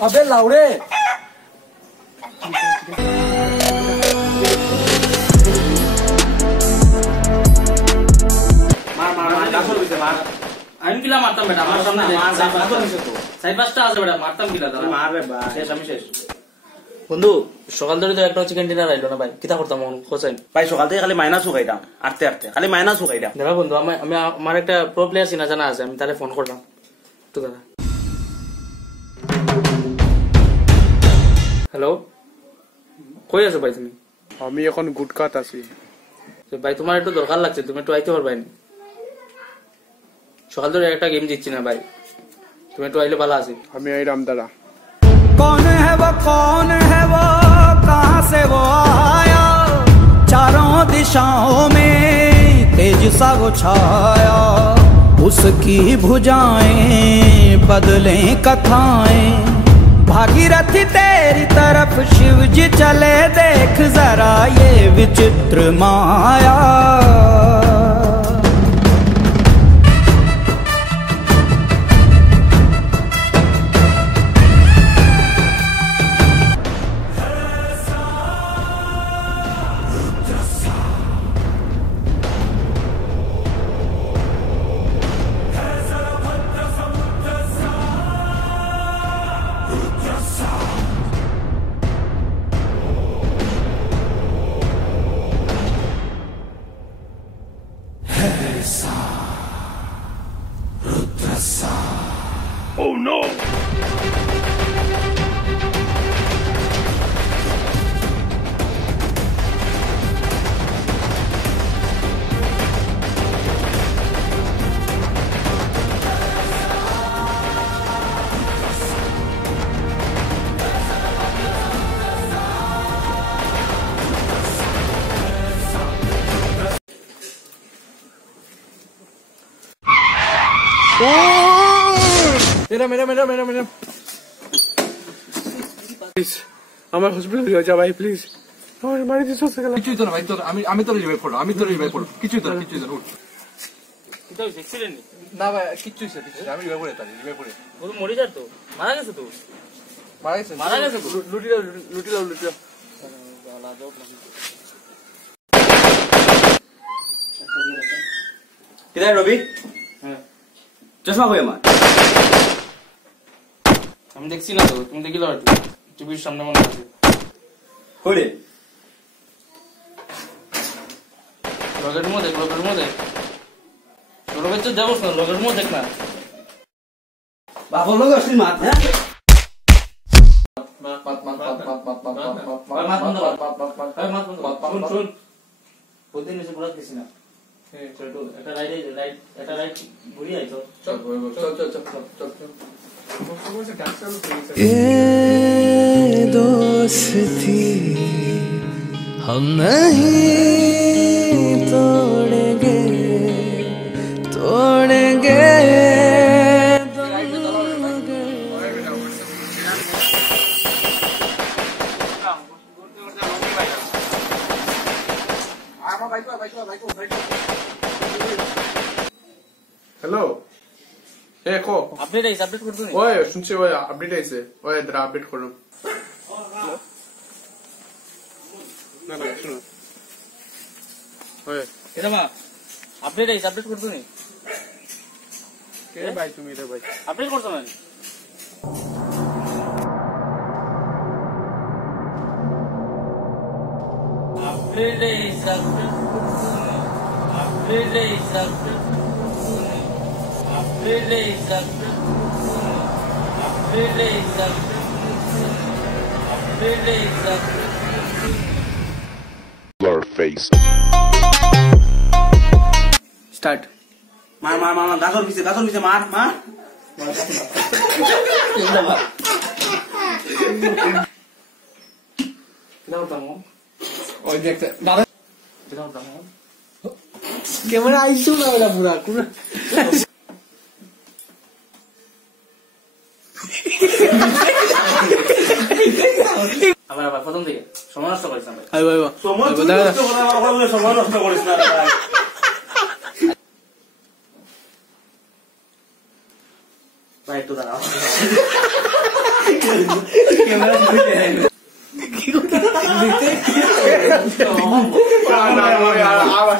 अबे लाउड़े আমি কিলা মারতাম বেটা আমার সামনে সাইড পাঁচটা আছে বেটা মারতাম কিলা দাদা মার রে ভাই শেষ আমি শেষ বন্ধু সকাল ধরে তো একটা চিকেন ডিনার আইলো না ভাই কিতা করতাম কোচাই ভাই সকাল থেকে খালি মাইনাস খাইতাম আটতে আটতে খালি মাইনাস খাইতাম দাদা বন্ধু আমি আমার একটা প্রো প্লেয়ার চিনা জানা আছে আমি তাহলে ফোন করলাম তো দাদা হ্যালো কই আছো ভাই তুমি আমি এখন গুটকাত আছি ভাই তোমার একটু দরকার লাগছে তুমি একটু আইতে পারবাই না সকাল ধরে একটা গেম জিতছি না ভাই তুমি একটু আইলে ভালো আছি আমি আইরাম দাঁড়া कौन है वो कहाँ से वो आया चारों दिशाओं में तेज सा वो छाया उसकी भुजाएं बदलें कथाएं भागीरथी तेरी तरफ शिव जी चले देख जरा ये विचित्र माया Oh no! मेरा प्लीज আমার হসপিটাল নিয়ে যা ভাই প্লিজ আমার মারি দিছ সকালে কিছুই তো না ভাই তো আমি তো রিভাইভ করব কিছুই তো উঠ এটা অ্যাক্সিডেন্ট না ভাই কিছুই আমি রিভাইভ করে ও মরে যার তো মারা গেছে লুটি কিদাই রবি হ্যাঁ চশমা কই আমার আমি দেখছি না তো তুমি দেখিলো টিভির সামনে মনে আছে কইরে লগের মধ্যে ছোট বাচ্চা যাবো না লগের মধ্যে দেখ না বাপর লোক আসলি মাত হ্যাঁ শুন প্রতিদিন এসে ঘুরাত গেছি না একটা রাইড ঘুরি আইতো চল ये दोस्ती हम नहीं तोड़ेंगे হ্যালো এ কো আপডেট করছো নি ওই শুনছি ওই আপডেট আইছে ওই দ্রা আপডেট করুন না শুনো ওই এটা মা আপডেট করছো নি কে ভাই তুমি রে ভাই আপডেট করছো না Blur face. স্টার্ট মার গাজর পিছে মার ওই দেখতে দাদা कैमरा आइसो ना मेरा पूरा আবার প্রথম থেকে সময় নষ্ট করিস না ভাই আই ভাই সময় নষ্ট করিস না ভাই ভাই একটু দাঁড়াও ক্যামেরা শুনতে আবার